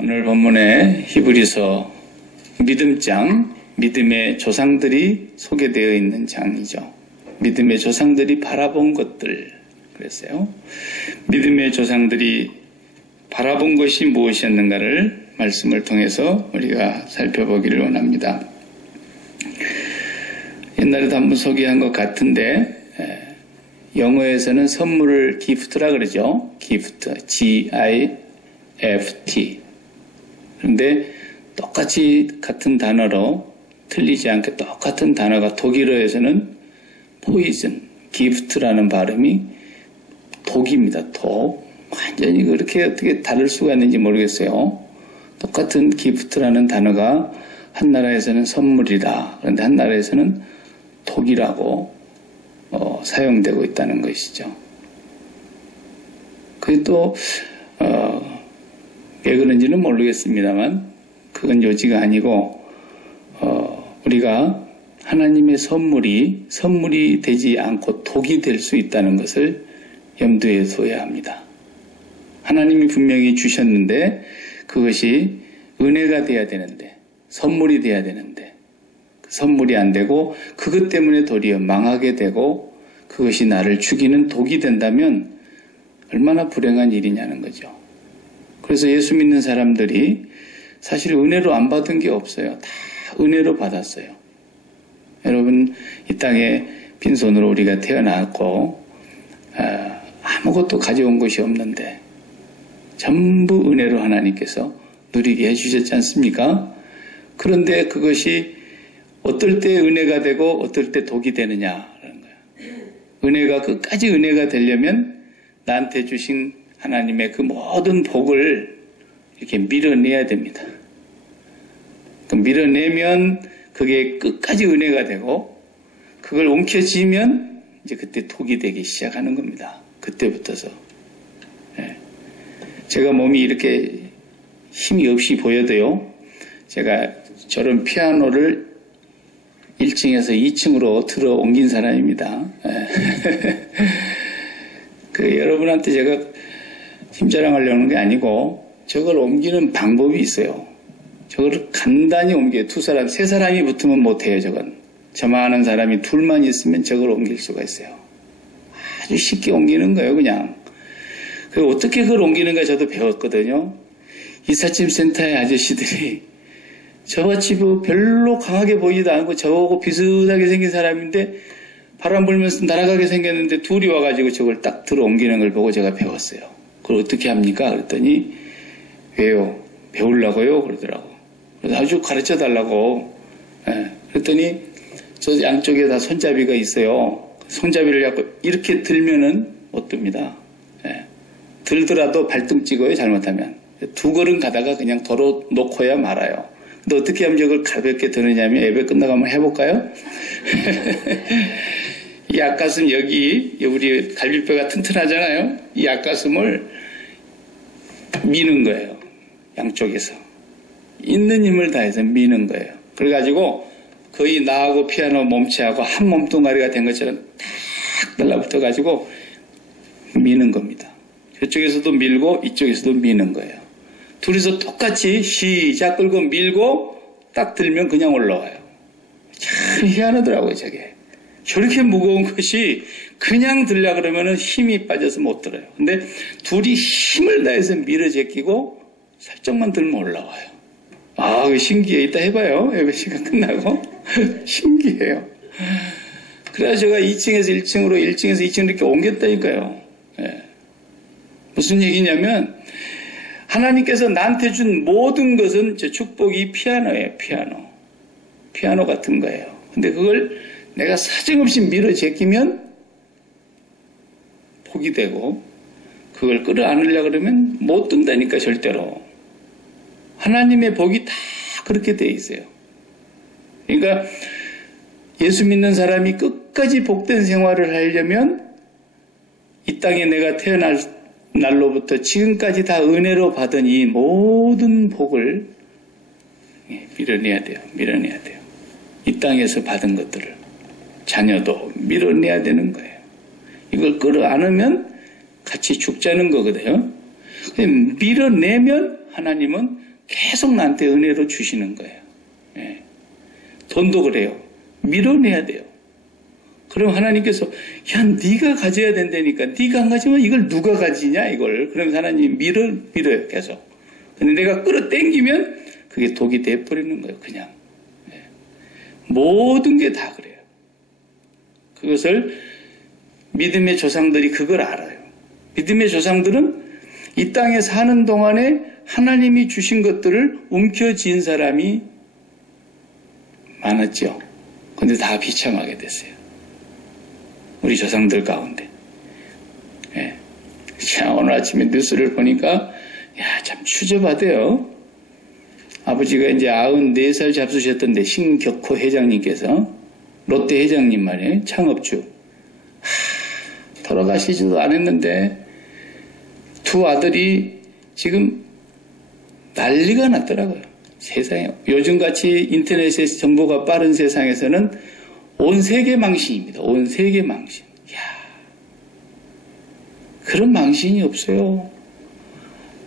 오늘 본문의 히브리서 믿음장, 믿음의 조상들이 소개되어 있는 장이죠. 믿음의 조상들이 바라본 것들 그랬어요. 믿음의 조상들이 바라본 것이 무엇이었는가를 말씀을 통해서 우리가 살펴보기를 원합니다. 옛날에도 한번 소개한 것 같은데 영어에서는 선물을 기프트라 그러죠. 기프트, G-I-F-T. 그런데 똑같이 같은 단어로 틀리지 않게 똑같은 단어가 독일어에서는 포이즌, 기프트라는 발음이 독입니다. 독. 완전히 그렇게 어떻게 다를 수가 있는지 모르겠어요. 똑같은 기프트라는 단어가 한 나라에서는 선물이다. 그런데 한 나라에서는 독이라고 사용되고 있다는 것이죠. 그게 또 왜 그런지는 모르겠습니다만 그건 요지가 아니고 우리가 하나님의 선물이 되지 않고 독이 될 수 있다는 것을 염두에 둬야 합니다. 하나님이 분명히 주셨는데 그것이 은혜가 돼야 되는데 선물이 돼야 되는데 그 선물이 안 되고 그것 때문에 도리어 망하게 되고 그것이 나를 죽이는 독이 된다면 얼마나 불행한 일이냐는 거죠. 그래서 예수 믿는 사람들이 사실 은혜로 안 받은 게 없어요. 다 은혜로 받았어요. 여러분 이 땅에 빈손으로 우리가 태어났고 아무것도 가져온 것이 없는데 전부 은혜로 하나님께서 누리게 해주셨지 않습니까? 그런데 그것이 어떨 때 은혜가 되고 어떨 때 독이 되느냐라는 거예요. 은혜가 끝까지 은혜가 되려면 나한테 주신 하나님의 그 모든 복을 이렇게 밀어내야 됩니다. 밀어내면 그게 끝까지 은혜가 되고 그걸 움켜쥐면 이제 그때 독이 되기 시작하는 겁니다. 그때부터서. 제가 몸이 이렇게 힘이 없이 보여도요. 제가 저런 피아노를 1층에서 2층으로 들어 옮긴 사람입니다. 여러분한테 제가 힘자랑하려는 게 아니고 저걸 옮기는 방법이 있어요. 저걸 간단히 옮겨요. 세 사람이 붙으면 못해요. 저건. 저만한 사람이 둘만 있으면 저걸 옮길 수가 있어요. 아주 쉽게 옮기는 거예요. 그냥. 어떻게 그걸 옮기는가 저도 배웠거든요. 이삿짐 센터의 아저씨들이 저같이 별로 강하게 보이지도 않고 저하고 비슷하게 생긴 사람인데 바람 불면서 날아가게 생겼는데 둘이 와가지고 저걸 딱 들어 옮기는 걸 보고 제가 배웠어요. 그걸 어떻게 합니까? 그랬더니 왜요? 배우려고요? 그러더라고. 그래서 아주 가르쳐 달라고. 그랬더니 저 양쪽에 다 손잡이가 있어요. 손잡이를 잡고 이렇게 들면은 못 듭니다. 들더라도 발등 찍어요. 잘못하면. 두 걸음 가다가 그냥 도로 놓고야 말아요. 근데 어떻게 하면 저걸 가볍게 드느냐면 예배 끝나고 한번 해볼까요? 이 앞가슴 여기 우리 갈비뼈가 튼튼하잖아요. 이 앞가슴을 미는 거예요. 양쪽에서. 있는 힘을 다해서 미는 거예요. 그래가지고 거의 나하고 피아노 몸체하고 한 몸뚱아리가 된 것처럼 탁 달라붙어가지고 미는 겁니다. 저쪽에서도 밀고 이쪽에서도 미는 거예요. 둘이서 똑같이 시작 끌고 밀고 딱 들면 그냥 올라와요. 참 희한하더라고요. 저게. 저렇게 무거운 것이 그냥 들려 그러면 힘이 빠져서 못 들어요. 근데 둘이 힘을 다해서 밀어 제끼고 살짝만 들면 올라와요. 신기해. 이따 해봐요. 예배 시간 끝나고. 신기해요. 그래서 제가 2층에서 1층으로 1층에서 2층으로 이렇게 옮겼다니까요. 무슨 얘기냐면 하나님께서 나한테 준 모든 것은 저 축복이 피아노예요. 피아노 같은 거예요. 근데 그걸 내가 사정없이 밀어 제끼면 복이 되고 그걸 끌어안으려고 그러면 못 든다니까 절대로. 하나님의 복이 다 그렇게 돼 있어요. 그러니까 예수 믿는 사람이 끝까지 복된 생활을 하려면 이 땅에 내가 태어날 날로부터 지금까지 다 은혜로 받은 이 모든 복을 밀어내야 돼요. 이 땅에서 받은 것들을 자녀도 밀어내야 되는 거예요. 이걸 끌어안으면 같이 죽자는 거거든요. 밀어내면 하나님은 계속 나한테 은혜로 주시는 거예요. 예. 돈도 그래요. 밀어내야 돼요. 그럼 하나님께서 야 네가 가져야 된다니까 네가 안 가지면 이걸 누가 가지냐 이걸. 그럼 하나님 밀어요 계속. 근데 내가 끌어당기면 그게 독이 돼버리는 거예요. 그냥. 예. 모든 게 다 그래요. 그것을 믿음의 조상들이 그걸 알아요. 믿음의 조상들은 이 땅에 사는 동안에 하나님이 주신 것들을 움켜쥔 사람이 많았죠. 근데 다 비참하게 됐어요. 우리 조상들 가운데. 예. 자, 오늘 아침에 뉴스를 보니까 참 추접하대요. 아버지가 이제 94살 잡수셨던데 신격호 회장님께서 롯데 회장님 말이에요. 창업주. 돌아가시지도 않았는데 두 아들이 지금 난리가 났더라고요. 세상에. 요즘같이 인터넷의 정보가 빠른 세상에서는 온 세계 망신입니다. 온 세계 망신. 이야, 그런 망신이 없어요.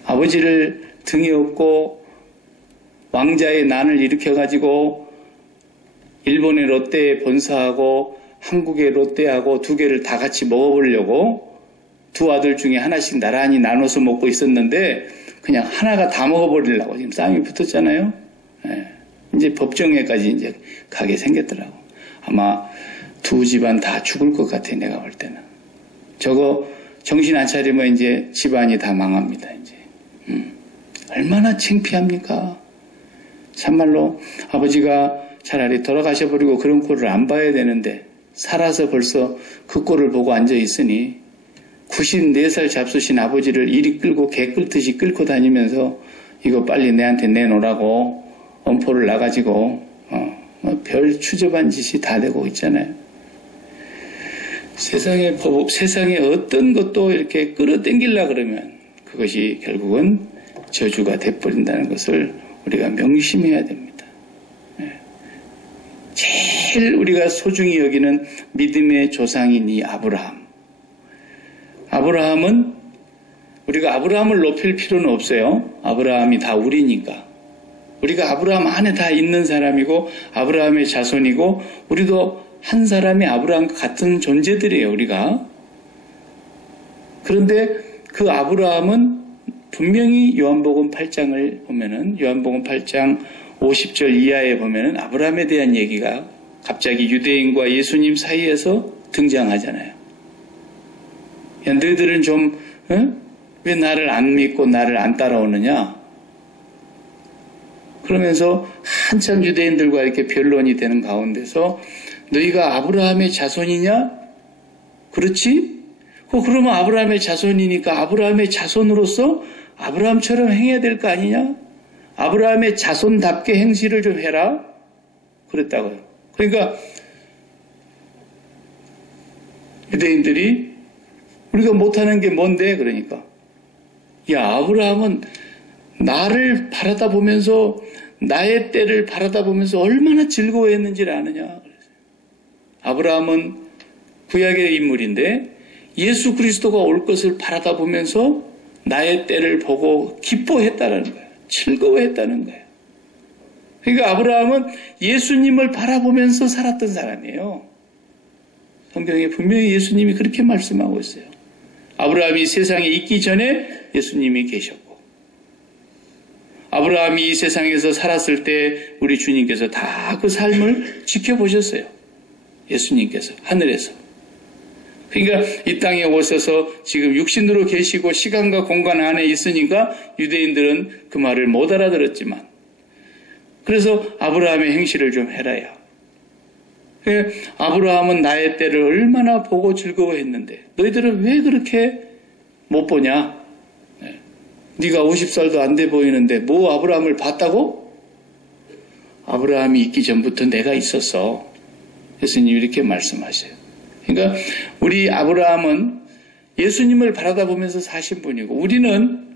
아버지를 등에 업고 왕자의 난을 일으켜가지고 일본의 롯데에 본사하고 한국의 롯데하고 두 개를 다 같이 먹어보려고 두 아들 중에 하나씩 나란히 나눠서 먹고 있었는데 그냥 하나가 다 먹어버리려고 지금 싸움이 붙었잖아요. 예. 이제 법정에까지 이제 가게 생겼더라고. 아마 두 집안 다 죽을 것 같아, 내가 볼 때는. 저거 정신 안 차리면 이제 집안이 다 망합니다, 이제. 얼마나 창피합니까? 참말로 아버지가 차라리 돌아가셔버리고 그런 꼴을 안 봐야 되는데 살아서 벌써 그 꼴을 보고 앉아 있으니 94살 잡수신 아버지를 이리 끌고 개 끌듯이 끌고 다니면서 이거 빨리 내한테 내놓으라고 엄포를 놔가지고 별 추접한 짓이 다 되고 있잖아요. 세상에 어떤 것도 이렇게 끌어당기려고 그러면 그것이 결국은 저주가 돼버린다는 것을 우리가 명심해야 됩니다. 제일 우리가 소중히 여기는 믿음의 조상인 이 아브라함. 아브라함은 우리가 아브라함을 높일 필요는 없어요. 아브라함이 다 우리니까. 우리가 아브라함 안에 다 있는 사람이고 아브라함의 자손이고 우리도 한 사람이 아브라함과 같은 존재들이에요. 우리가. 그런데 그 아브라함은 분명히 요한복음 8장을 보면은 요한복음 8장 50절 이하에 보면은 아브라함에 대한 얘기가 갑자기 유대인과 예수님 사이에서 등장하잖아요. 야, 너희들은 좀 왜 나를 안 믿고 나를 안 따라오느냐? 그러면서 한참 유대인들과 이렇게 변론이 되는 가운데서 너희가 아브라함의 자손이냐? 그렇지? 그러면 아브라함의 자손이니까 아브라함의 자손으로서 아브라함처럼 행해야 될 거 아니냐? 아브라함의 자손답게 행실을 좀 해라. 그랬다고요. 그러니까 유대인들이 우리가 못하는 게 뭔데? 그러니까 야, 아브라함은 나를 바라다 보면서 나의 때를 바라다 보면서 얼마나 즐거워했는지를 아느냐. 아브라함은 구약의 인물인데 예수 그리스도가 올 것을 바라다 보면서 나의 때를 보고 기뻐했다는 거예요. 즐거워했다는 거예요. 그러니까 아브라함은 예수님을 바라보면서 살았던 사람이에요. 성경에 분명히 예수님이 그렇게 말씀하고 있어요. 아브라함이 세상에 있기 전에 예수님이 계셨고 아브라함이 이 세상에서 살았을 때 우리 주님께서 다 그 삶을 지켜보셨어요. 예수님께서 하늘에서. 그러니까 이 땅에 오셔서 지금 육신으로 계시고 시간과 공간 안에 있으니까 유대인들은 그 말을 못 알아들었지만 그래서 아브라함의 행실을 좀 해라야. 아브라함은 나의 때를 얼마나 보고 즐거워했는데 너희들은 왜 그렇게 못 보냐? 네가 50살도 안 돼 보이는데 뭐 아브라함을 봤다고? 아브라함이 있기 전부터 내가 있었어. 예수님이 이렇게 말씀하셔요. 그러니까 우리 아브라함은 예수님을 바라다 보면서 사신 분이고 우리는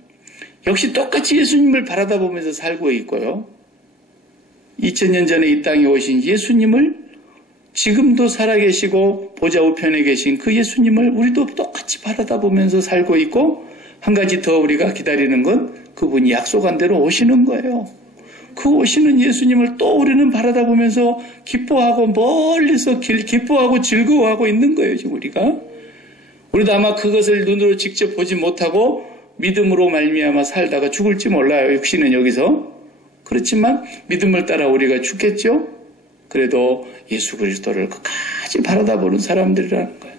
역시 똑같이 예수님을 바라다 보면서 살고 있고요. 2000년 전에 이 땅에 오신 예수님을 지금도 살아계시고 보좌 우편에 계신 그 예수님을 우리도 똑같이 바라다 보면서 살고 있고 한 가지 더 우리가 기다리는 건 그분이 약속한 대로 오시는 거예요. 그 오시는 예수님을 또 우리는 바라다 보면서 기뻐하고 멀리서 기뻐하고 즐거워하고 있는 거예요, 지금 우리가. 우리도 아마 그것을 눈으로 직접 보지 못하고 믿음으로 말미암아 살다가 죽을지 몰라요, 육신은 여기서. 그렇지만 믿음을 따라 우리가 죽겠죠? 그래도 예수 그리스도를 끝까지 바라다 보는 사람들이라는 거예요.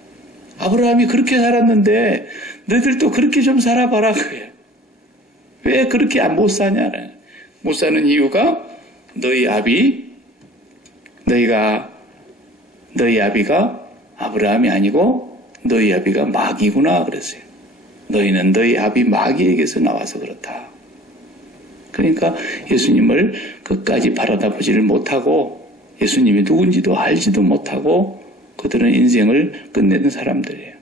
아브라함이 그렇게 살았는데 너희들도 그렇게 좀 살아봐라 그래요. 왜 그렇게 못 사냐? 못 사는 이유가 너희 아비가 아브라함이 아니고 너희 아비가 마귀구나 그랬어요. 너희는 너희 아비 마귀에게서 나와서 그렇다. 그러니까 예수님을 끝까지 바라다 보지를 못하고 예수님이 누군지도 알지도 못하고 그들은 인생을 끝내는 사람들이에요.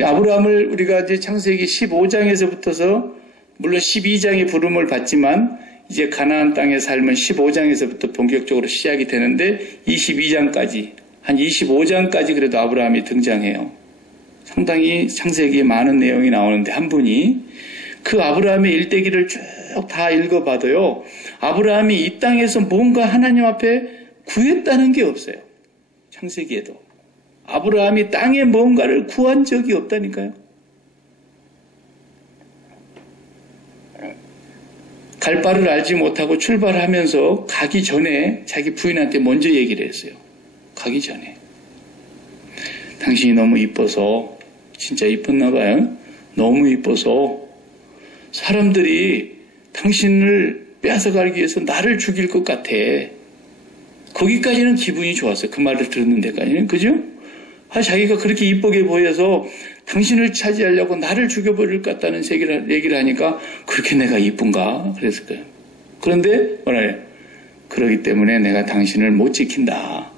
아브라함을 우리가 이제 창세기 15장에서부터서 물론 12장의 부름을 받지만 이제 가나안 땅의 삶은 15장에서부터 본격적으로 시작이 되는데 22장까지 한 25장까지 그래도 아브라함이 등장해요. 상당히 창세기에 많은 내용이 나오는데 한 분이 그 아브라함의 일대기를 쭉 다 읽어봐도요. 아브라함이 이 땅에서 뭔가 하나님 앞에 구했다는 게 없어요. 창세기에도. 아브라함이 땅에 뭔가를 구한 적이 없다니까요. 갈 바를 알지 못하고 출발하면서 가기 전에 자기 부인한테 먼저 얘기를 했어요. 가기 전에. 당신이 너무 이뻐서 진짜 이뻤나 봐요. 너무 이뻐서 사람들이 당신을 빼앗아가기 위해서 나를 죽일 것 같아. 거기까지는 기분이 좋았어요. 그 말을 듣는 데까지는. 그죠? 자기가 그렇게 이쁘게 보여서 당신을 차지하려고 나를 죽여버릴 것 같다는 얘기를 하니까 그렇게 내가 이쁜가? 그랬을 거예요. 그런데 뭐래요? 그러기 때문에 내가 당신을 못 지킨다.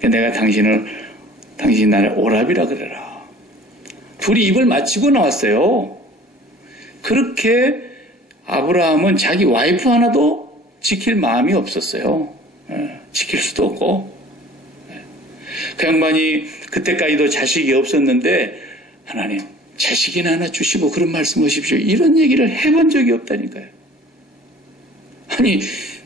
내가 당신 나를 오랍이라 그래라. 둘이 입을 맞추고 나왔어요. 그렇게 아브라함은 자기 와이프 하나도 지킬 마음이 없었어요. 지킬 수도 없고. 그 양반이 그때까지도 자식이 없었는데 하나님 자식이나 하나 주시고 그런 말씀하십시오. 이런 얘기를 해본 적이 없다니까요. 아니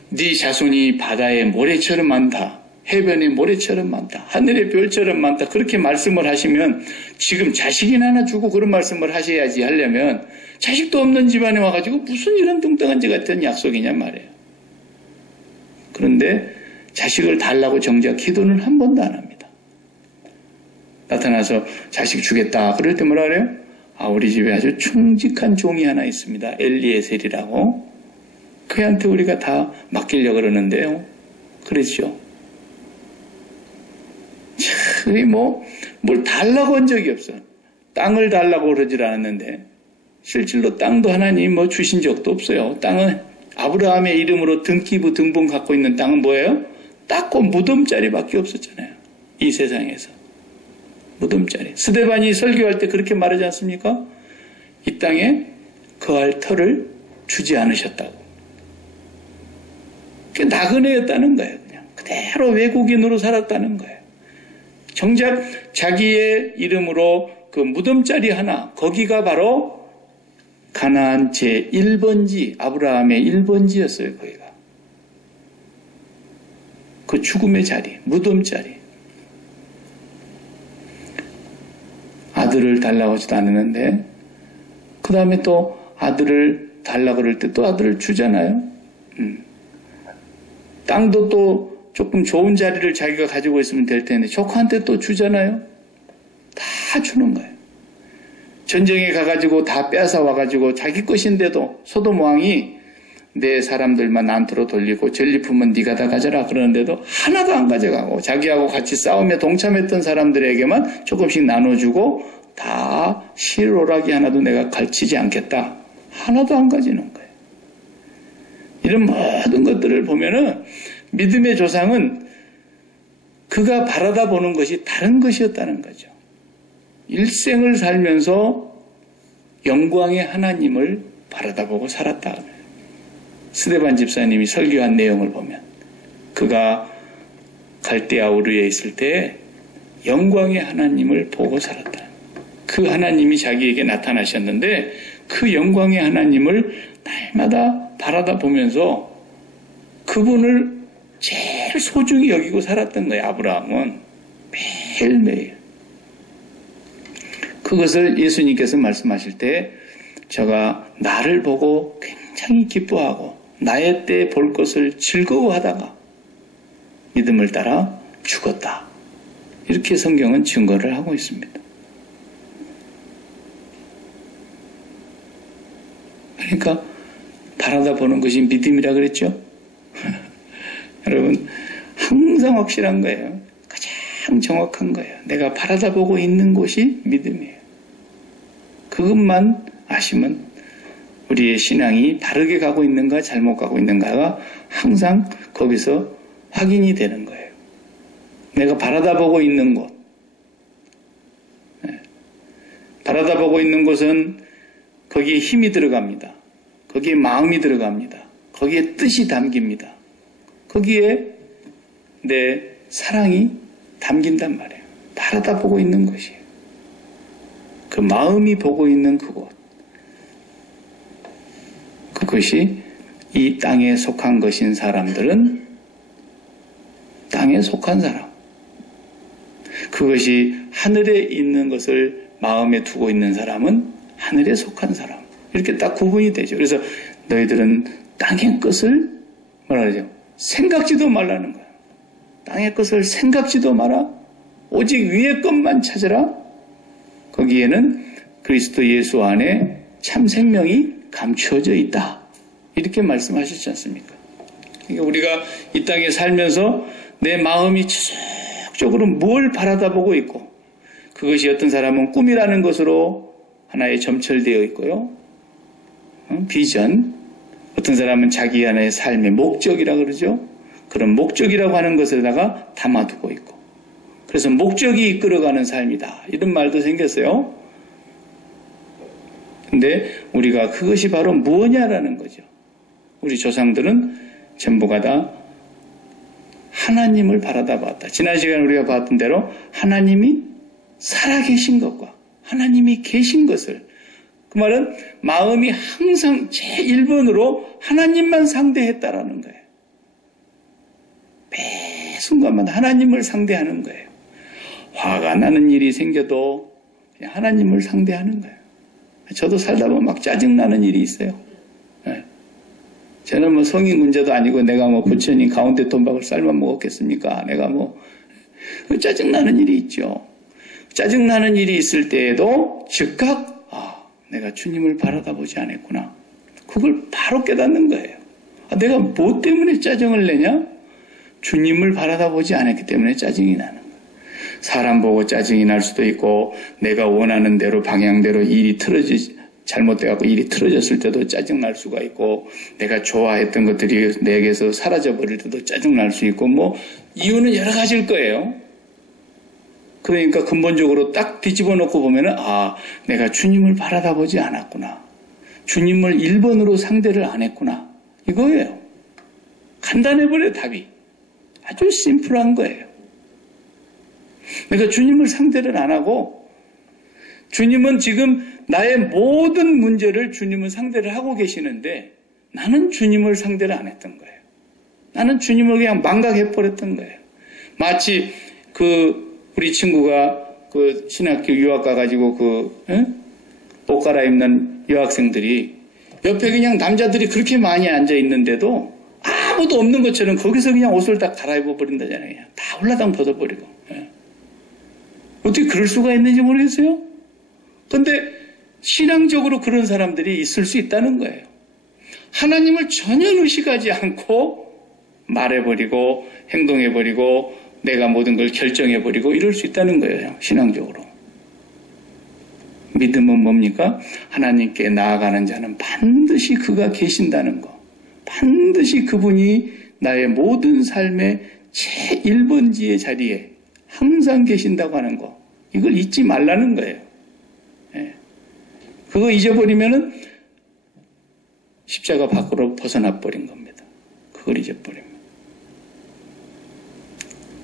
네 자손이 바다의 모래처럼 많다. 해변의 모래처럼 많다. 하늘의 별처럼 많다. 그렇게 말씀을 하시면 지금 자식이나 하나 주고 그런 말씀을 하셔야지 하려면 자식도 없는 집안에 와가지고 무슨 이런 뚱뚱한지 같은 약속이냐 말이에요. 그런데 자식을 달라고 정작 기도는 한 번도 안 합니다. 나타나서 자식 주겠다. 그럴 때 뭐라 그래요? 우리 집에 아주 충직한 종이 하나 있습니다. 엘리에셀이라고. 그한테 우리가 다 맡기려고 그러는데요. 그랬죠. 참, 뭘 달라고 한 적이 없어. 땅을 달라고 그러질 않았는데, 실질로 땅도 하나님 주신 적도 없어요. 땅은 아브라함의 이름으로 등기부 등본 갖고 있는 땅은 뭐예요? 딱고 무덤자리밖에 없었잖아요. 이 세상에서. 무덤자리. 스데반이 설교할 때 그렇게 말하지 않습니까? 이 땅에 거할 터를 주지 않으셨다고. 그게 나그네였다는 거예요. 그냥 그대로 외국인으로 살았다는 거예요. 정작 자기의 이름으로 그 무덤자리 하나, 거기가 바로 가나안 제1번지, 아브라함의 1번지였어요, 거기가. 그 죽음의 자리, 무덤자리. 아들을 달라고 하지도 않았는데, 그 다음에 또 아들을 달라고 그럴 때 또 아들을 주잖아요. 땅도 또 조금 좋은 자리를 자기가 가지고 있으면 될 텐데, 조카한테 또 주잖아요. 다 주는 거예요. 전쟁에 가가지고 다 빼앗아 와가지고 자기 것인데도 소돔 왕이 내 사람들만 난토로 돌리고 전리품은 네가 다 가져라 그러는데도 하나도 안 가져가고 자기하고 같이 싸움에 동참했던 사람들에게만 조금씩 나눠주고 다 실오라기 하나도 내가 가르치지 않겠다. 하나도 안 가지는 거예요. 이런 모든 것들을 보면은 믿음의 조상은 그가 바라다 보는 것이 다른 것이었다는 거죠. 일생을 살면서 영광의 하나님을 바라다보고 살았다. 스데반 집사님이 설교한 내용을 보면 그가 갈대아 우르에 있을 때 영광의 하나님을 보고 살았다. 그 그 하나님이 자기에게 나타나셨는데 그 영광의 하나님을 날마다 바라다 보면서 그분을 제일 소중히 여기고 살았던 거예요. 아브라함은 매일매일. 그것을 예수님께서 말씀하실 때 저가 나를 보고 굉장히 기뻐하고 나의 때 볼 것을 즐거워하다가 믿음을 따라 죽었다. 이렇게 성경은 증거를 하고 있습니다. 그러니까 바라다 보는 것이 믿음이라 그랬죠? 여러분 항상 확실한 거예요. 가장 정확한 거예요. 내가 바라다 보고 있는 곳이 믿음이에요. 그것만 아시면 우리의 신앙이 바르게 가고 있는가 잘못 가고 있는가가 항상 거기서 확인이 되는 거예요. 내가 바라다 보고 있는 곳. 바라다 보고 있는 곳은 거기에 힘이 들어갑니다. 거기에 마음이 들어갑니다. 거기에 뜻이 담깁니다. 거기에 내 사랑이 담긴단 말이에요. 바라다 보고 있는 것이에요. 그 마음이 보고 있는 그곳. 그것이 이 땅에 속한 것인 사람들은 땅에 속한 사람. 그것이 하늘에 있는 것을 마음에 두고 있는 사람은 하늘에 속한 사람. 이렇게 딱 구분이 되죠. 그래서 너희들은 땅의 것을 뭐라 그러죠? 생각지도 말라는 거야. 땅의 것을 생각지도 마라. 오직 위의 것만 찾으라. 거기에는 그리스도 예수 안에 참 생명이 감추어져 있다. 이렇게 말씀하셨지 않습니까? 그러니까 우리가 이 땅에 살면서 내 마음이 지속적으로 뭘 바라다보고 있고 그것이 어떤 사람은 꿈이라는 것으로 하나의 점철되어 있고요. 비전. 어떤 사람은 자기 안의 삶의 목적이라 그러죠. 그런 목적이라고 하는 것에다가 담아두고 있고 그래서 목적이 이끌어가는 삶이다. 이런 말도 생겼어요. 근데 우리가 그것이 바로 무엇냐라는 거죠. 우리 조상들은 전부가 다 하나님을 바라다 봤다. 지난 시간에 우리가 봤던 대로 하나님이 살아계신 것과 하나님이 계신 것을 그 말은 마음이 항상 제1번으로 하나님만 상대했다라는 거예요. 매 순간마다 하나님을 상대하는 거예요. 화가 나는 일이 생겨도 그냥 하나님을 상대하는 거예요. 저도 살다 보면 막 짜증나는 일이 있어요. 네. 저는 뭐 성인 문제도 아니고 내가 뭐 부처님 가운데 돈박을 삶아 먹었겠습니까? 내가 뭐 짜증나는 일이 있죠. 짜증나는 일이 있을 때에도 즉각 내가 주님을 바라다 보지 않았구나. 그걸 바로 깨닫는 거예요. 내가 뭐 때문에 짜증을 내냐? 주님을 바라다 보지 않았기 때문에 짜증이 나는 거예요. 사람 보고 짜증이 날 수도 있고 내가 원하는 대로 방향대로 일이 잘못돼갖고 일이 틀어졌을 때도 짜증날 수가 있고 내가 좋아했던 것들이 내게서 사라져버릴 때도 짜증날 수 있고 뭐 이유는 여러 가지일 거예요. 그러니까 근본적으로 딱 뒤집어 놓고 보면은 내가 주님을 바라다 보지 않았구나. 주님을 1번으로 상대를 안 했구나. 이거예요. 간단해버려 답이. 아주 심플한 거예요. 그러니까 주님을 상대를 안 하고 주님은 지금 나의 모든 문제를 주님은 상대를 하고 계시는데 나는 주님을 상대를 안 했던 거예요. 나는 주님을 그냥 망각해버렸던 거예요. 마치 우리 친구가 신학교 유학 가가지고 옷 갈아입는 여학생들이 옆에 그냥 남자들이 그렇게 많이 앉아 있는데도 아무도 없는 것처럼 거기서 그냥 옷을 다 갈아입어 버린다잖아요. 다 홀라당 벗어버리고. 어떻게 그럴 수가 있는지 모르겠어요? 근데 신앙적으로 그런 사람들이 있을 수 있다는 거예요. 하나님을 전혀 의식하지 않고 말해버리고 행동해버리고 내가 모든 걸 결정해버리고 이럴 수 있다는 거예요. 신앙적으로. 믿음은 뭡니까? 하나님께 나아가는 자는 반드시 그가 계신다는 거. 반드시 그분이 나의 모든 삶의 제1번지의 자리에 항상 계신다고 하는 거. 이걸 잊지 말라는 거예요. 그거 잊어버리면은 십자가 밖으로 벗어나 버린 겁니다. 그걸 잊어버리면.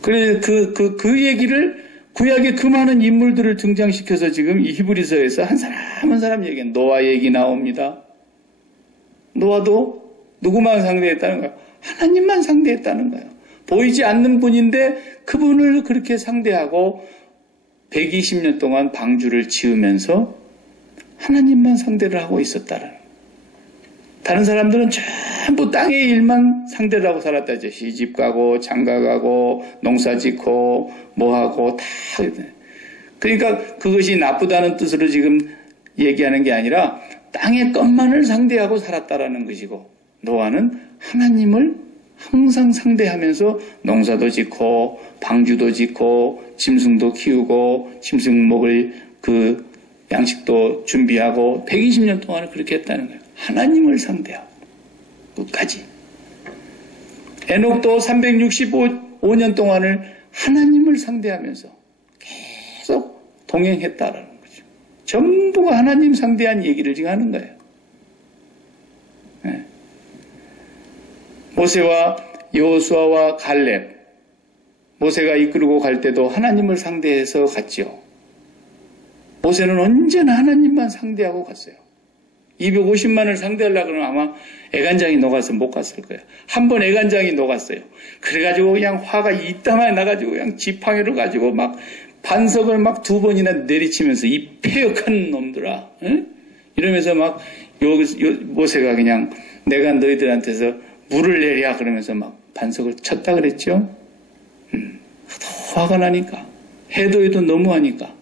그래서 그 얘기를 구약에 그 많은 인물들을 등장시켜서 지금 이 히브리서에서 한 사람 한 사람 얘기한 노아 얘기 나옵니다. 노아도 누구만 상대했다는 거예요? 하나님만 상대했다는 거예요. 보이지 않는 분인데 그분을 그렇게 상대하고 120년 동안 방주를 지으면서 하나님만 상대를 하고 있었다는 거예요. 다른 사람들은 전부 땅의 일만 상대를 하고 살았다죠. 시집 가고 장가 가고 농사 짓고 뭐하고 다. 그러니까 그것이 나쁘다는 뜻으로 지금 얘기하는 게 아니라 땅의 것만을 상대하고 살았다라는 것이고, 노아는 하나님을 항상 상대하면서 농사도 짓고 방주도 짓고 짐승도 키우고 짐승 먹을 그 양식도 준비하고 120년 동안을 그렇게 했다는 거예요. 하나님을 상대하고 끝까지. 에녹도 365년 동안을 하나님을 상대하면서 계속 동행했다라는 거죠. 전부가 하나님 상대한 얘기를 지금 하는 거예요. 네. 모세와 여호수아와 갈렙, 모세가 이끌고 갈 때도 하나님을 상대해서 갔지요. 모세는 언제나 하나님만 상대하고 갔어요. 250만을 상대하려고 그러면 아마 애간장이 녹아서 못 갔을 거예요. 한 번 애간장이 녹았어요. 그래가지고 그냥 화가 이따만 나가지고 그냥 지팡이를 가지고 막 반석을 막 2번이나 내리치면서 이 폐역한 놈들아, 응? 이러면서 막 모세가 그냥 내가 너희들한테서 물을 내랴 그러면서 막 반석을 쳤다 그랬죠. 화가 나니까 해도 너무하니까.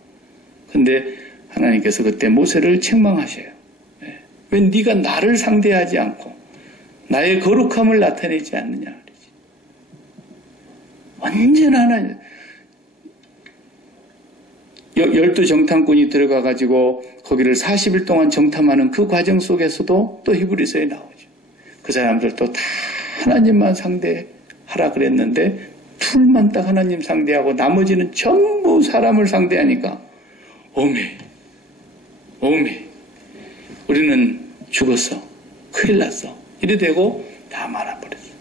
근데 하나님께서 그때 모세를 책망하셔요. 왜 네가 나를 상대하지 않고 나의 거룩함을 나타내지 않느냐 그러지. 언제나 하나님 12 정탐꾼이 들어가가지고 거기를 40일 동안 정탐하는 그 과정 속에서도 또 히브리서에 나오죠. 그 사람들도 다 하나님만 상대하라 그랬는데 둘만 딱 하나님 상대하고 나머지는 전부 사람을 상대하니까 오메 우리는 죽었어. 큰일 났어. 이래 되고 다 말아버렸어.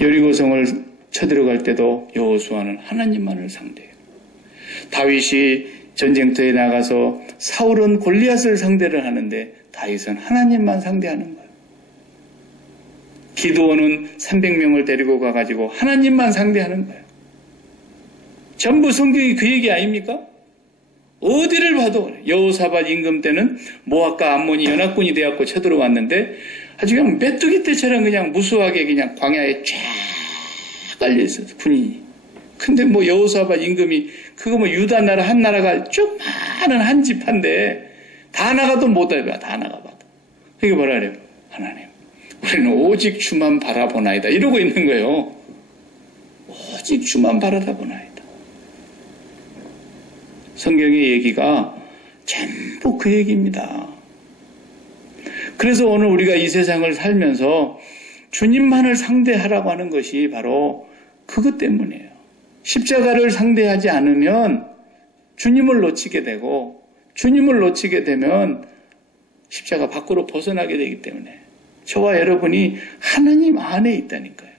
여리고성을 쳐들어갈 때도 여호수아는 하나님만을 상대해요. 다윗이 전쟁터에 나가서 사울은 골리앗을 상대를 하는데 다윗은 하나님만 상대하는 거예요. 기드온은 300명을 데리고 가가지고 하나님만 상대하는 거예요. 전부 성경이 그 얘기 아닙니까? 어디를 봐도 여호사밧 임금 때는 모압과 암몬이 연합군이 되었고 쳐들어왔는데 아주 그냥 메뚜기 떼처럼 그냥 무수하게 그냥 광야에 쫙 깔려있어요, 군인이. 근데 뭐 여호사밧 임금이 그거 뭐 유다 나라 한 나라가 쭉 많은 한 집한데 다 나가도 못 해봐. 다 나가봐도. 이게 뭐라 그래요? 하나님, 우리는 오직 주만 바라보나이다. 이러고 있는 거예요. 오직 주만 바라보나이다. 성경의 얘기가 전부 그 얘기입니다. 그래서 오늘 우리가 이 세상을 살면서 주님만을 상대하라고 하는 것이 바로 그것 때문이에요. 십자가를 상대하지 않으면 주님을 놓치게 되고, 주님을 놓치게 되면 십자가 밖으로 벗어나게 되기 때문에 저와 여러분이 하나님 안에 있다니까요.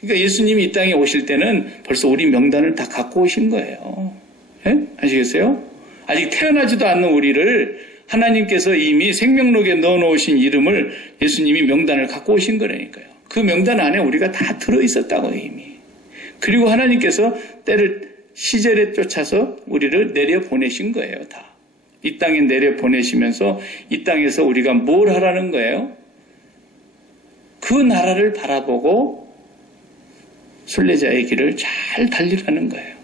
그러니까 예수님이 이 땅에 오실 때는 벌써 우리 명단을 다 갖고 오신 거예요. 네? 아시겠어요? 아직 태어나지도 않는 우리를 하나님께서 이미 생명록에 넣어놓으신 이름을 예수님이 명단을 갖고 오신 거라니까요. 그 명단 안에 우리가 다 들어있었다고 이미. 그리고 하나님께서 시절에 쫓아서 우리를 내려보내신 거예요. 다. 이 땅에 내려보내시면서 이 땅에서 우리가 뭘 하라는 거예요? 그 나라를 바라보고 순례자의 길을 잘 달리라는 거예요.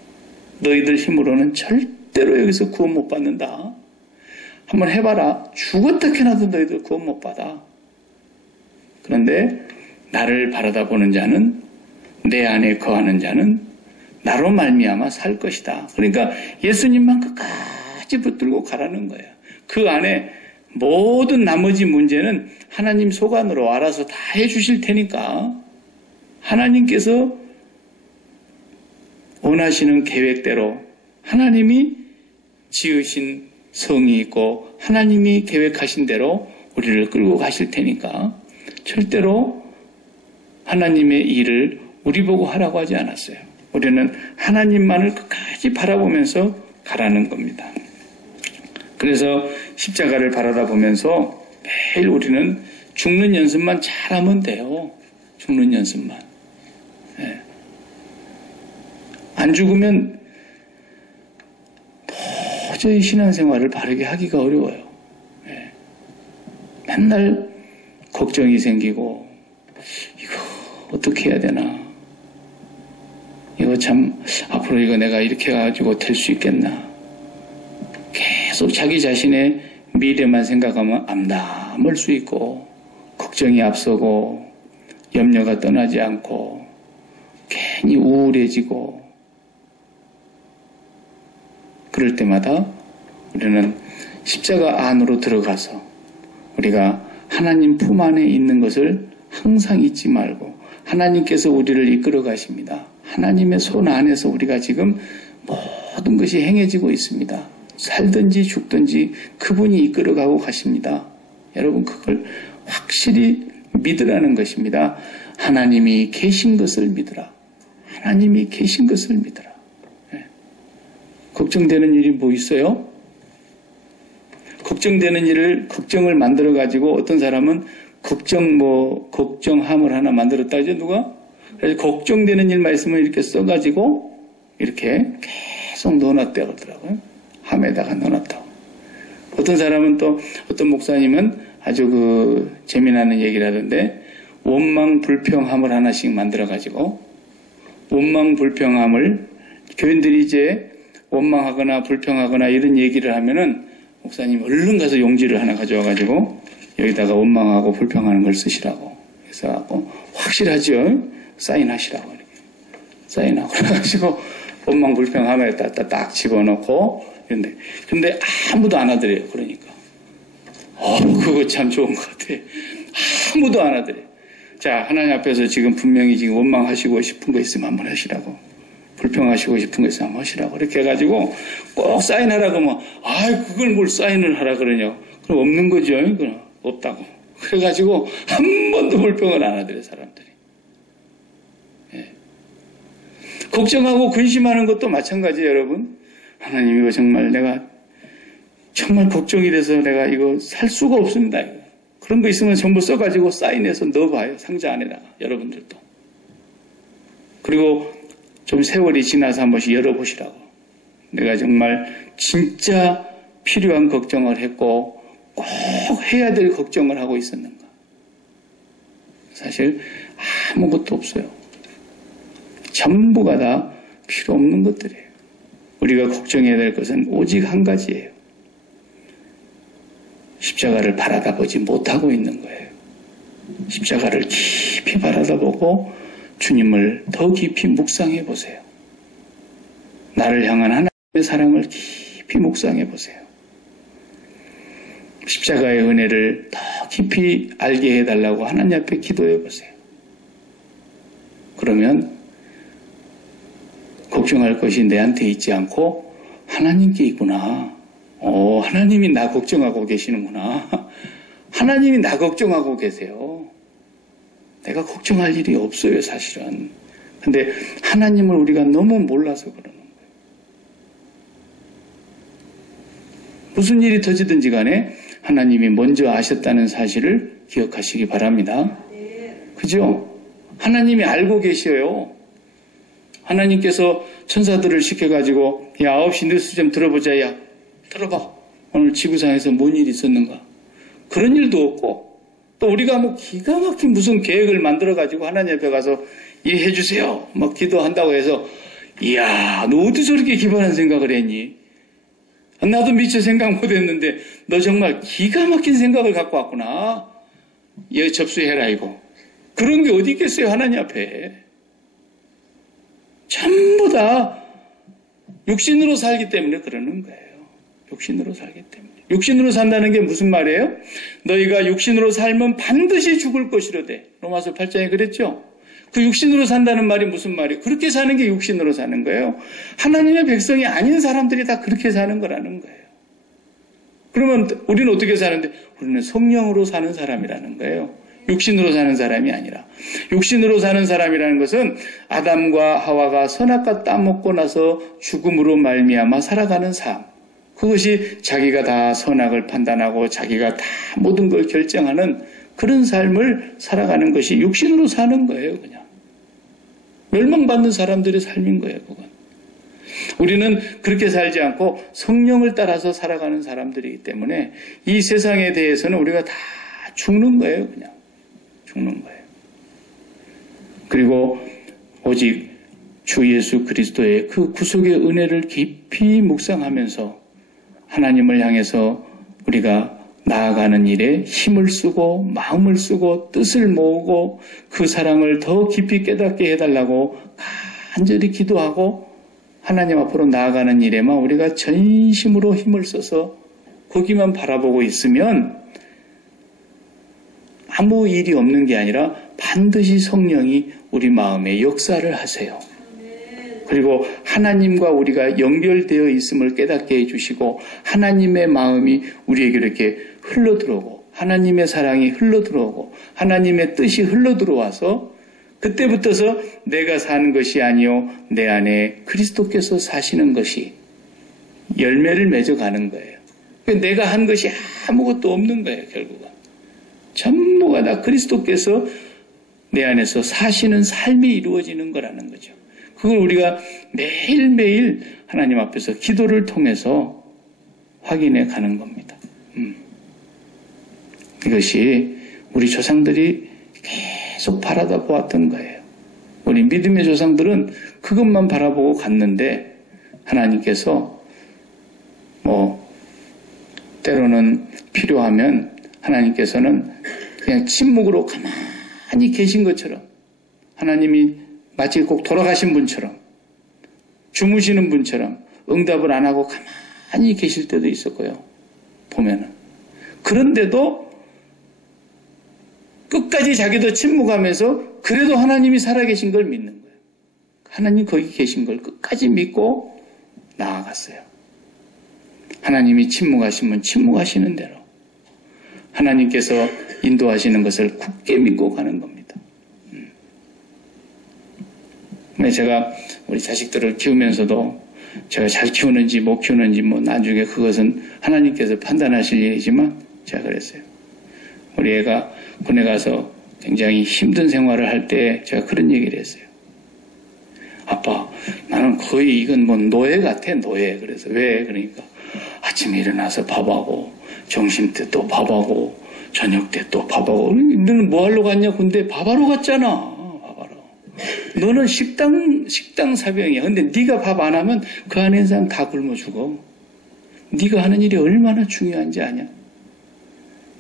너희들 힘으로는 절대로 여기서 구원 못 받는다. 한번 해봐라. 죽었다 해놔도 너희들 구원 못 받아. 그런데 나를 바라다 보는 자는, 내 안에 거하는 자는 나로 말미암아 살 것이다. 그러니까 예수님만 끝까지 붙들고 가라는 거예요. 그 안에 모든 나머지 문제는 하나님 소관으로 알아서 다 해주실 테니까 하나님께서 원하시는 계획대로 하나님이 지으신 성이 있고 하나님이 계획하신 대로 우리를 끌고 가실 테니까 절대로 하나님의 일을 우리 보고 하라고 하지 않았어요. 우리는 하나님만을 끝까지 바라보면서 가라는 겁니다. 그래서 십자가를 바라다 보면서 매일 우리는 죽는 연습만 잘하면 돼요. 죽는 연습만. 예. 안 죽으면 도저히 신앙생활을 바르게 하기가 어려워요. 예. 맨날 걱정이 생기고 이거 어떻게 해야 되나, 이거 참 앞으로 이거 내가 이렇게 해가지고 될 수 있겠나, 계속 자기 자신의 미래만 생각하면 암담할 수 있고 걱정이 앞서고 염려가 떠나지 않고 괜히 우울해지고, 그럴 때마다 우리는 십자가 안으로 들어가서 우리가 하나님 품 안에 있는 것을 항상 잊지 말고, 하나님께서 우리를 이끌어 가십니다. 하나님의 손 안에서 우리가 지금 모든 것이 행해지고 있습니다. 살든지 죽든지 그분이 이끌어가고 가십니다. 여러분, 그걸 확실히 믿으라는 것입니다. 하나님이 계신 것을 믿으라. 하나님이 계신 것을 믿으라. 네. 걱정되는 일이 뭐 있어요? 걱정되는 일을, 걱정을 만들어가지고 어떤 사람은 걱정함을 하나 만들었다 하죠, 누가? 그래서 걱정되는 일만 있으면 이렇게 써가지고 이렇게 계속 넣어놨다고 그러더라고요. 함에다가 넣어놨다고. 어떤 사람은 또, 어떤 목사님은 아주 재미나는 얘기를 하던데, 원망불평함을 하나씩 만들어가지고, 원망불평함을, 교인들이 이제 원망하거나 불평하거나 이런 얘기를 하면은, 목사님 얼른 가서 용지를 하나 가져와가지고, 여기다가 원망하고 불평하는 걸 쓰시라고. 그래서 확실하죠? 사인하시라고. 이렇게. 사인하고. 그래가지고, 원망불평함에 딱 집어넣고, 근데 아무도 안 하더래요. 그러니까. 그거 참 좋은 것 같아. 아무도 안 하더래요. 자, 하나님 앞에서 지금 분명히 지금 원망하시고 싶은 거 있으면 한번 하시라고. 불평하시고 싶은 거 있으면 한번 하시라고. 이렇게 해가지고 꼭 사인하라고 하면, 그걸 뭘 사인을 하라 그러냐. 그럼 없는 거죠. 그럼 없다고. 그래가지고 한 번도 불평을 안 하더래요, 사람들이. 예. 걱정하고 근심하는 것도 마찬가지예요, 여러분. 하나님, 이거 정말 내가 정말 걱정이 돼서 내가 이거 살 수가 없습니다. 이거. 그런 거 있으면 전부 써가지고 사인해서 넣어봐요. 상자 안에다가. 여러분들도. 그리고 좀 세월이 지나서 한 번씩 열어보시라고. 내가 정말 진짜 필요한 걱정을 했고 꼭 해야 될 걱정을 하고 있었는가. 사실 아무것도 없어요. 전부가 다 필요 없는 것들이에요. 우리가 걱정해야 될 것은 오직 한 가지예요. 십자가를 바라다보지 못하고 있는 거예요. 십자가를 깊이 바라다보고 주님을 더 깊이 묵상해 보세요. 나를 향한 하나님의 사랑을 깊이 묵상해 보세요. 십자가의 은혜를 더 깊이 알게 해달라고 하나님 앞에 기도해 보세요. 그러면 걱정할 것이 내한테 있지 않고 하나님께 있구나. 하나님이 나 걱정하고 계시는구나. 하나님이 나 걱정하고 계세요. 내가 걱정할 일이 없어요, 사실은. 근데 하나님을 우리가 너무 몰라서 그러는 거예요. 무슨 일이 터지든지 간에 하나님이 먼저 아셨다는 사실을 기억하시기 바랍니다. 그죠? 하나님이 알고 계셔요. 하나님께서 천사들을 시켜가지고, 야, 9시 뉴스 좀 들어보자. 야, 들어봐. 오늘 지구상에서 뭔 일이 있었는가. 그런 일도 없고, 또 우리가 뭐 기가 막힌 무슨 계획을 만들어가지고 하나님 앞에 가서 이해해 주세요. 막 기도한다고 해서, 이야, 너 어디서 저렇게 기발한 생각을 했니? 나도 미처 생각 못 했는데, 너 정말 기가 막힌 생각을 갖고 왔구나. 얘 접수해라, 이거. 그런 게 어디 있겠어요, 하나님 앞에. 전부 다 육신으로 살기 때문에 그러는 거예요. 육신으로 살기 때문에. 육신으로 산다는 게 무슨 말이에요? 너희가 육신으로 살면 반드시 죽을 것이로되. 로마서 8장에 그랬죠? 그 육신으로 산다는 말이 무슨 말이에요? 그렇게 사는 게 육신으로 사는 거예요. 하나님의 백성이 아닌 사람들이 다 그렇게 사는 거라는 거예요. 그러면 우리는 어떻게 사는데? 우리는 성령으로 사는 사람이라는 거예요. 육신으로 사는 사람이 아니라. 육신으로 사는 사람이라는 것은 아담과 하와가 선악과 따먹고 나서 죽음으로 말미암아 살아가는 삶. 그것이 자기가 다 선악을 판단하고 자기가 다 모든 걸 결정하는 그런 삶을 살아가는 것이 육신으로 사는 거예요, 그냥. 멸망받는 사람들의 삶인 거예요, 그건. 우리는 그렇게 살지 않고 성령을 따라서 살아가는 사람들이기 때문에 이 세상에 대해서는 우리가 다 죽는 거예요, 그냥. 죽는 거예요. 그리고 오직 주 예수 그리스도의 그 구속의 은혜를 깊이 묵상하면서 하나님을 향해서 우리가 나아가는 일에 힘을 쓰고 마음을 쓰고 뜻을 모으고 그 사랑을 더 깊이 깨닫게 해달라고 간절히 기도하고 하나님 앞으로 나아가는 일에만 우리가 전심으로 힘을 써서 거기만 바라보고 있으면 아무 일이 없는 게 아니라 반드시 성령이 우리 마음에 역사를 하세요. 그리고 하나님과 우리가 연결되어 있음을 깨닫게 해주시고 하나님의 마음이 우리에게 이렇게 흘러들어오고 하나님의 사랑이 흘러들어오고 하나님의 뜻이 흘러들어와서 그때부터서 내가 사는 것이 아니요 내 안에 그리스도께서 사시는 것이 열매를 맺어가는 거예요. 내가 한 것이 아무것도 없는 거예요. 결국은 전부가 다 그리스도께서 내 안에서 사시는 삶이 이루어지는 거라는 거죠. 그걸 우리가 매일매일 하나님 앞에서 기도를 통해서 확인해 가는 겁니다. 이것이 우리 조상들이 계속 바라다 보았던 거예요. 우리 믿음의 조상들은 그것만 바라보고 갔는데 하나님께서 때로는 필요하면 하나님께서는 그냥 침묵으로 가만히 계신 것처럼 하나님이 마치 꼭 돌아가신 분처럼 주무시는 분처럼 응답을 안 하고 가만히 계실 때도 있었고요. 보면은. 그런데도 끝까지 자기도 침묵하면서 그래도 하나님이 살아계신 걸 믿는 거예요. 하나님 거기 계신 걸 끝까지 믿고 나아갔어요. 하나님이 침묵하시면 침묵하시는 대로 하나님께서 인도하시는 것을 굳게 믿고 가는 겁니다. 제가 우리 자식들을 키우면서도 제가 잘 키우는지 못 키우는지 나중에 그것은 하나님께서 판단하실 일이지만 제가 그랬어요. 우리 애가 군에 가서 굉장히 힘든 생활을 할 때 제가 그런 얘기를 했어요. 아빠, 나는 거의 이건 노예 같아, 노예. 그래서 왜? 그러니까 아침에 일어나서 밥하고 점심 때 또 밥하고 저녁 때 또 밥하고 너는 뭐 하러 갔냐? 근데 밥하러 갔잖아. 너는 식당 사병이야. 근데 네가 밥 안 하면 그 안에 있는 사람 다 굶어 죽어. 네가 하는 일이 얼마나 중요한지 아냐?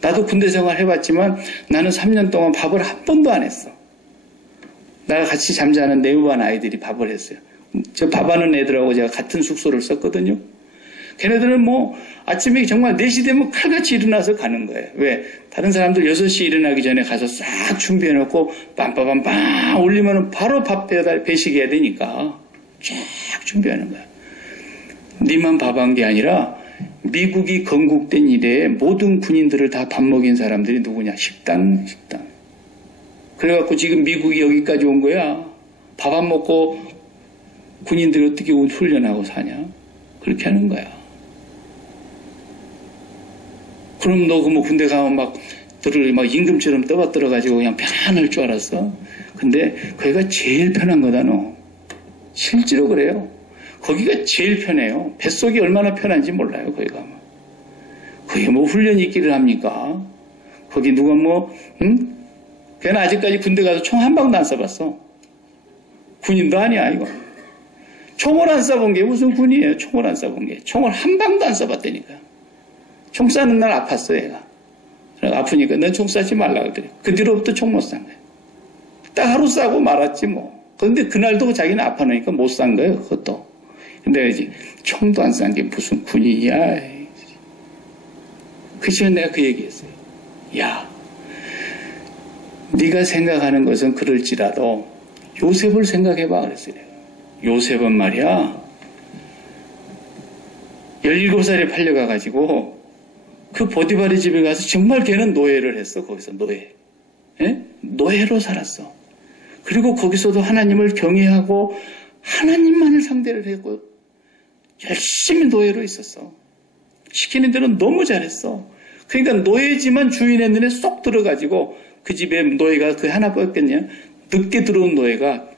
나도 군대 생활 해봤지만 나는 3년 동안 밥을 한 번도 안 했어. 나랑 같이 잠자는 내후반 아이들이 밥을 했어요. 저 밥하는 애들하고 제가 같은 숙소를 썼거든요. 걔네들은 아침에 정말 4시 되면 칼같이 일어나서 가는 거예요. 왜? 다른 사람들 6시 일어나기 전에 가서 싹 준비해놓고 빰빠밤빰 올리면 바로 밥 배식해야 되니까 쫙 준비하는 거야. 니만 밥한 게 아니라 미국이 건국된 이래에 모든 군인들을 다 밥 먹인 사람들이 누구냐? 식당. 그래갖고 지금 미국이 여기까지 온 거야. 밥 안 먹고 군인들이 어떻게 훈련하고 사냐? 그렇게 하는 거야. 그럼 너 군대 가면 들을 임금처럼 떠받들어가지고 그냥 편할 줄 알았어? 근데 거기가 제일 편한 거다, 너. 실제로 그래요. 거기가 제일 편해요. 뱃속이 얼마나 편한지 몰라요, 거기 가면. 거기 훈련이 있기를 합니까? 거기 누가 걔는 아직까지 군대 가서 총 한 방도 안 쏴봤어. 군인도 아니야, 이거. 총을 안 쏴본 게 무슨 군이에요, 총을 안 쏴본 게. 총을 한 방도 안 쏴봤다니까. 총 쏴는 날 아팠어, 얘가. 아프니까 넌 총 쏴지 말라 그래. 그 뒤로부터 총 못 쏜 거야. 딱 하루 쏴고 말았지 뭐. 그런데 그날도 자기는 아파놓으니까 못 쏜 거예요, 그것도. 근데 이제 총도 안 쏜 게 무슨 군인이야. 그 시간 내가 그 얘기했어요. 야, 네가 생각하는 것은 그럴지라도 요셉을 생각해봐 그랬어요. 요셉은 말이야 17살에 팔려가가지고 그 보디발의 집에 가서 정말 걔는 노예를 했어. 거기서 노예. 노예로 살았어. 그리고 거기서도 하나님을 경외하고 하나님만을 상대를 했고 열심히 노예로 있었어. 시키는 대로 너무 잘했어. 그러니까 노예지만 주인의 눈에 쏙 들어가지고 그 집에 노예가 그 하나뿐이었겠냐? 늦게 들어온 노예가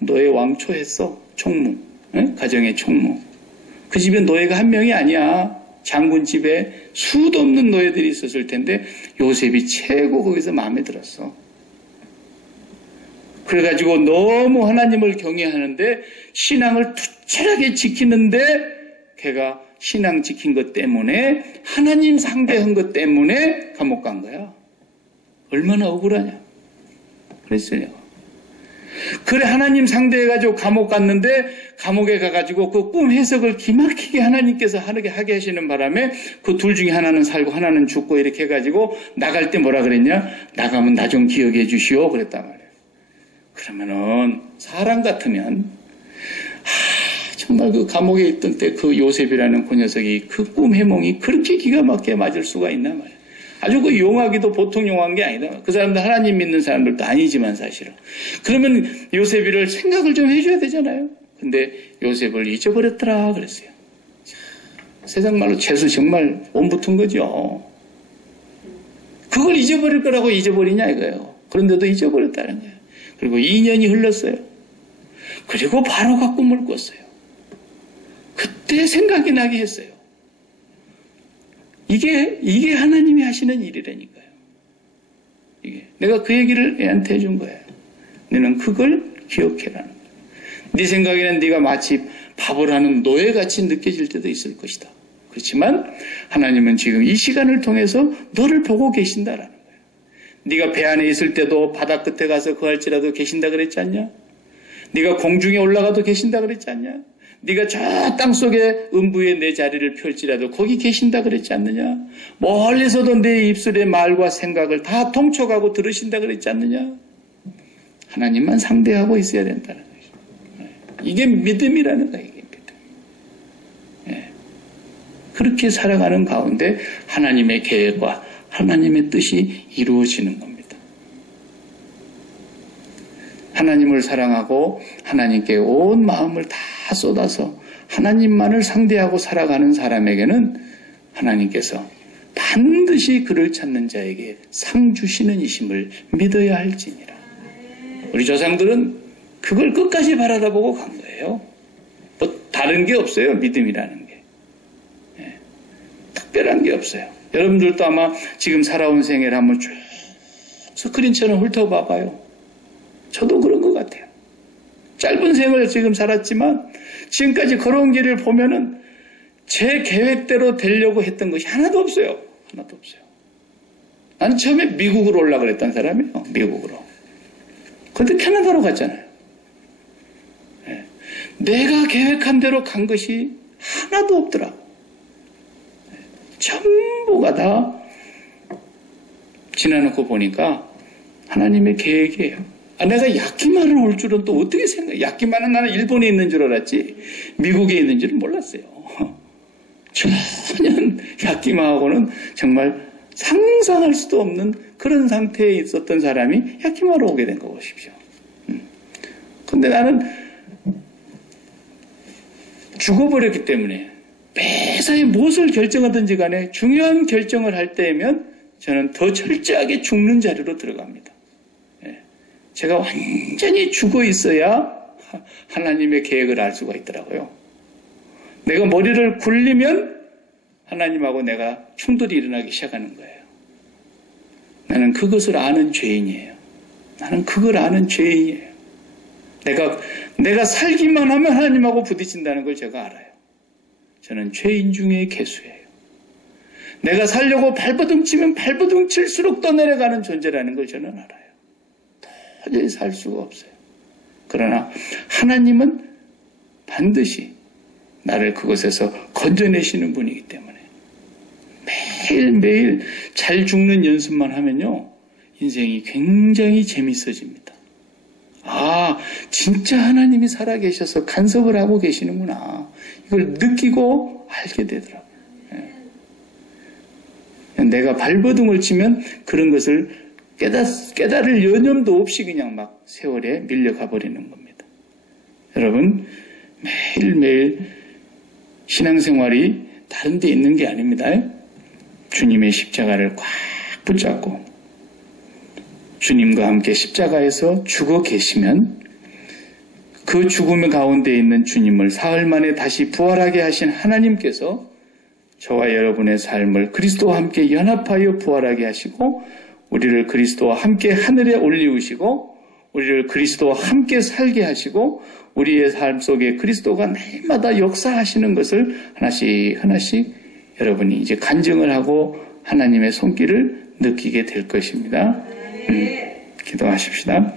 노예 왕초했어. 총무. 가정의 총무. 그 집에 노예가 한 명이 아니야. 장군 집에 수도 없는 노예들이 있었을 텐데 요셉이 최고 거기서 마음에 들었어. 그래가지고 너무 하나님을 경외하는데 신앙을 투철하게 지키는데 걔가 신앙 지킨 것 때문에 하나님 상대한 것 때문에 감옥 간 거야. 얼마나 억울하냐. 그랬어요. 그래 하나님 상대해가지고 감옥 갔는데 감옥에 가가지고 그 꿈 해석을 기막히게 하나님께서 하게 하시는 바람에 그 둘 중에 하나는 살고 하나는 죽고 이렇게 해가지고 나갈 때 뭐라 그랬냐? 나가면 나 좀 기억해 주시오 그랬단 말이에요. 그러면은 사람 같으면 정말 그 감옥에 있던 때 그 요셉이라는 그 녀석이 그 꿈 해몽이 그렇게 기가 막히게 맞을 수가 있나 말이야. 아주 그 용하기도 보통 용한 게 아니다. 그 사람들 하나님 믿는 사람들도 아니지만 사실은. 그러면 요셉이를 생각을 좀 해줘야 되잖아요. 근데 요셉을 잊어버렸더라 그랬어요. 세상 말로 재수 정말 온 붙은 거죠. 그걸 잊어버릴 거라고 잊어버리냐 이거예요. 그런데도 잊어버렸다는 거예요. 그리고 2년이 흘렀어요. 그리고 바로가 꿈을 꿨어요. 그때 생각이 나게 했어요. 이게 하나님이 하시는 일이라니까요. 내가 그 얘기를 애한테 해준 거예요. 너는 그걸 기억해라는 거예요. 네 생각에는 네가 마치 밥을 하는 노예같이 느껴질 때도 있을 것이다. 그렇지만 하나님은 지금 이 시간을 통해서 너를 보고 계신다라는 거예요. 네가 배 안에 있을 때도 바다 끝에 가서 거할지라도 계신다 그랬지 않냐? 네가 공중에 올라가도 계신다 그랬지 않냐? 네가 저 땅속에 음부에 내 자리를 펼지라도 거기 계신다 그랬지 않느냐? 멀리서도 내 입술의 말과 생각을 다 통촉하고 들으신다 그랬지 않느냐? 하나님만 상대하고 있어야 된다는 거죠. 이게 믿음이라는 거예요. 이게 믿음. 그렇게 살아가는 가운데 하나님의 계획과 하나님의 뜻이 이루어지는 겁니다. 하나님을 사랑하고 하나님께 온 마음을 다 쏟아서 하나님만을 상대하고 살아가는 사람에게는 하나님께서 반드시 그를 찾는 자에게 상 주시는 이심을 믿어야 할지니라. 우리 조상들은 그걸 끝까지 바라다보고 간 거예요. 뭐 다른 게 없어요. 믿음이라는 게. 특별한 게 없어요. 여러분들도 아마 지금 살아온 생애를 한번 쭉 스크린처럼 훑어봐봐요. 저도 그런 것 같아요. 짧은 생을 지금 살았지만 지금까지 걸어온 길을 보면은 제 계획대로 되려고 했던 것이 하나도 없어요. 하나도 없어요. 나는 처음에 미국으로 올라 그랬던 사람이에요. 미국으로. 그런데 캐나다로 갔잖아요. 내가 계획한 대로 간 것이 하나도 없더라고. 전부가 다 지나놓고 보니까 하나님의 계획이에요. 내가 야키마를 올 줄은 또 어떻게 생각해? 야키마는 나는 일본에 있는 줄 알았지 미국에 있는 줄은 몰랐어요. 전혀 야키마하고는 정말 상상할 수도 없는 그런 상태에 있었던 사람이 야키마로 오게 된 거 보십시오. 근데 나는 죽어버렸기 때문에 매사에 무엇을 결정하든지 간에 중요한 결정을 할 때면 저는 더 철저하게 죽는 자리로 들어갑니다. 제가 완전히 죽어 있어야 하나님의 계획을 알 수가 있더라고요. 내가 머리를 굴리면 하나님하고 내가 충돌이 일어나기 시작하는 거예요. 나는 그것을 아는 죄인이에요. 나는 그걸 아는 죄인이에요. 내가 살기만 하면 하나님하고 부딪힌다는 걸 제가 알아요. 저는 죄인 중에 괴수예요. 내가 살려고 발버둥 치면 발버둥 칠수록 떠내려가는 존재라는 걸 저는 알아요. 도저히 살 수가 없어요. 그러나 하나님은 반드시 나를 그것에서 건져내시는 분이기 때문에 매일매일 잘 죽는 연습만 하면요 인생이 굉장히 재밌어집니다. 진짜 하나님이 살아계셔서 간섭을 하고 계시는구나. 이걸 느끼고 알게 되더라고요. 내가 발버둥을 치면 그런 것을 깨달을 여념도 없이 그냥 막 세월에 밀려가 버리는 겁니다. 여러분, 매일매일 신앙생활이 다른 데 있는 게 아닙니다. 주님의 십자가를 꽉 붙잡고 주님과 함께 십자가에서 죽어 계시면 그 죽음의 가운데 있는 주님을 사흘 만에 다시 부활하게 하신 하나님께서 저와 여러분의 삶을 그리스도와 함께 연합하여 부활하게 하시고 우리를 그리스도와 함께 하늘에 올리우시고 우리를 그리스도와 함께 살게 하시고 우리의 삶 속에 그리스도가 날마다 역사하시는 것을 하나씩 하나씩 여러분이 이제 간증을 하고 하나님의 손길을 느끼게 될 것입니다. 기도하십시다.